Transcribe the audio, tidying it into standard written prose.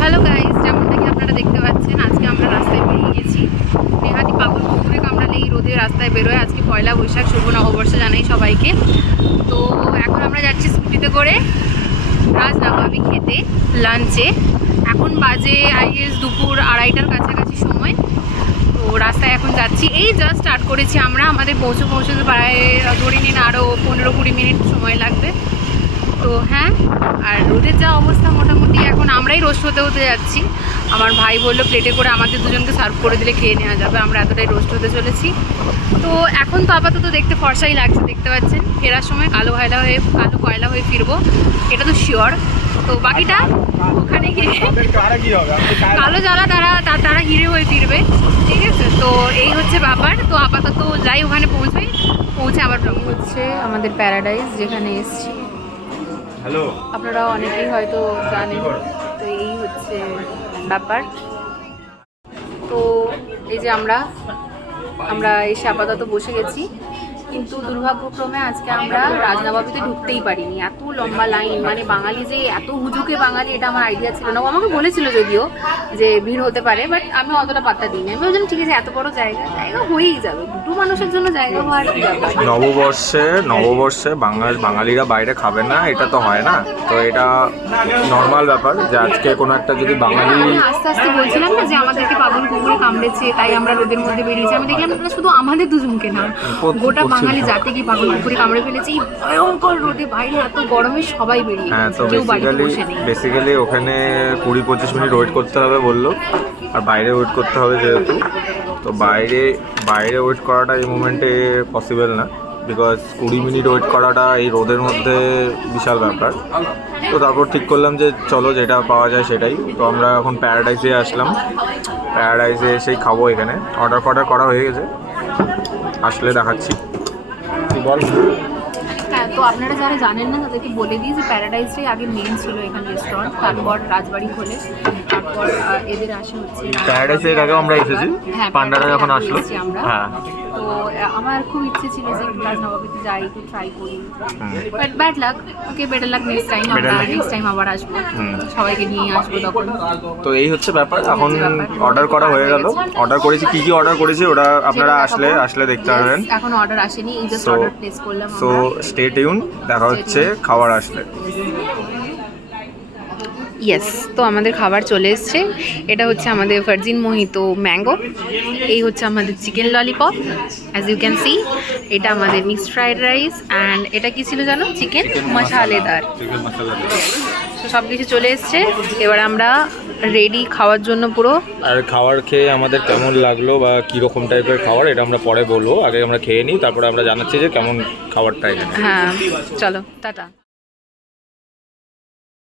Hello guys, যেমনটা কি আপনারা দেখতে পাচ্ছেন, আজকে আমরা রাস্তায় বেরিয়ে গেছি। নেহাতি পাগল কুকুরে কামড়ালে এই রোদে রাস্তায় বেরোয়। আজকে পয়লা বৈশাখ, শুভ নববর্ষ জানাই সবাইকে। তো এখন আমরা যাচ্ছি স্কুটিতে করে রাজনবমী খেতে, লাঞ্চে। এখন বাজে দুপুর 2:30টার কাছাকাছি সময়। তো রাস্তায় এখন যাচ্ছি, এই জাস্ট স্টার্ট করেছি আমরা। আমাদের পৌঁছতে প্রায় ধরে নিন আরও 15-20 মিনিট সময় লাগবে। তো হ্যাঁ, আর রোদের যা অবস্থা, মোটামুটি এখন আমরাই রোস্ট হতে যাচ্ছি। আমার ভাই বললো প্লেটে করে আমাদের দুজনকে সার্ভ করে দিলে খেয়ে নেওয়া যাবে, আমরা এতটাই রোস্ট হতে চলেছি। তো এখন তো আপাতত দেখতে ফর্সাই লাগছে, দেখতে পাচ্ছেন। ফেরার সময় কালো কয়লা হয়ে ফিরবো, এটা তো শিওর। তো বাকিটা ওখানে গিয়ে কালো জ্বালা তারা হিরে হয়ে ফিরবে, ঠিক আছে। তো এই হচ্ছে ব্যাপার। তো আপাতত যাই, ওখানে পৌঁছে আবার হচ্ছে আমাদের প্যারাডাইস, যেখানে এসছি। হ্যালো, আপনারা অনেকেই হয়তো জানেন। তো এই হচ্ছে ব্যাপার। তো এই যে আমরা এসে আপাতত বসে গেছি, কিন্তু দুর্ভাগ্যক্রমে আজকে আমরা রাজনবমীতে ঢুকতেই পারিনি। এত লম্বা লাইন, মানে বাঙালি যে এত হুজুকে বাঙালি, এটা আমার আইডিয়া ছিল না। ও আমাকে বলেছিল যদিও যে ভিড় হতে পারে, বাট আমি অতটা পাত্তা দিইনি। আমি বলছিলাম ঠিক আছে, এত বড় জায়গা হয়েই যাবে, দুটো মানুষের জন্য জায়গা হওয়ার কি ব্যাপার। নববর্ষে বাঙালিরা বাইরে খাবে না, এটা তো হয় না। তো এটা নর্মাল ব্যাপার যে আজকে কোনো একটা যদি বাঙালি আস্তে আস্তে বলছিলাম না যে আমাদেরকে পাগল কুকুরে কামড়েছে, তাই আমরা রোদের মধ্যে বেরিয়েছি। আমি দেখলাম শুধু আমাদের দুজনকে না, গোটা বাঙালি জাতি কি পাগল কুকুরে কামড়ে ফেলেছে এই ভয়ঙ্কর রোদে। বাইরে এত গরমে সবাই বেরিয়ে গেছে, কেউ বাড়িতে বসে নেই। বেসিক্যালি ওখানে 20-25 মিনিট ওয়েট করতে হবে বললো, আর বাইরে ওয়েট করতে হবে যেহেতু। তো বাইরে ওয়েট করাটা এই মোমেন্টে পসিবল না, বিকজ 20 মিনিট ওয়েট করাটা এই রোদের মধ্যে বিশাল ব্যাপার। তো তারপর ঠিক করলাম যে চলো যেটা পাওয়া যায় সেটাই। তো আমরা এখন প্যারাডাইসে আসলাম, প্যারাডাইসে এসেই খাবো। এখানে অর্ডার করা হয়ে গেছে, আসলে দেখাচ্ছি। তুই বল। হ্যাঁ, তো আপনারা যারা জানেন না তাদেরকে বলে দিই যে প্যারাডাইসটাই আগে মেন ছিল এখানে রেস্টুরেন্ট, তারপর রাজবাড়ি খোলে, তারপর এদের আসে হচ্ছে প্যারাডাইসে। এর আগে আমরা এসেছি, পান্ডারা যখন আসলো। হ্যাঁ, তো আমার খুব ইচ্ছে ছিল যে রাজনবমীতে যাই, একটু ট্রাই করি। But bad luck, okay better luck next time আবার আসবো, সবাইকে নিয়ে আসবো তখন। তো এই হচ্ছে ব্যাপার। এখন অর্ডার করা হয়ে গেল। অর্ডার করেছি, কি অর্ডার করেছি ওটা আপনারা আসলে দেখতে পারবেন। এখন অর্ডার আসেনি, এই জাস্ট অর্ডার প্লেস করলাম। সো স্টে টিউন, দেখা হচ্ছে খাবার আসলে। ইয়েস, তো আমাদের খাবার চলে এসছে। এটা হচ্ছে আমাদের ভার্জিন মোহিতো ম্যাঙ্গো, এই হচ্ছে আমাদের chicken lollipop, as you can see. এটা আমাদের মিক্সড ফ্রাইড রাইস, অ্যান্ড এটা কি ছিল জানো, চিকেন মশালেদার। তো সব কিছু চলে এসছে, এবার আমরা রেডি খাওয়ার জন্য পুরো। আর খাবার খেয়ে আমাদের কেমন লাগলো বা কীরকম টাইপের খাবার, এটা আমরা পরে বলবো। আগে আমরা খেয়ে নিই, তারপরে আমরা জানাচ্ছি যে কেমন খাবারটা এখানে। হ্যাঁ, চলো টাটা।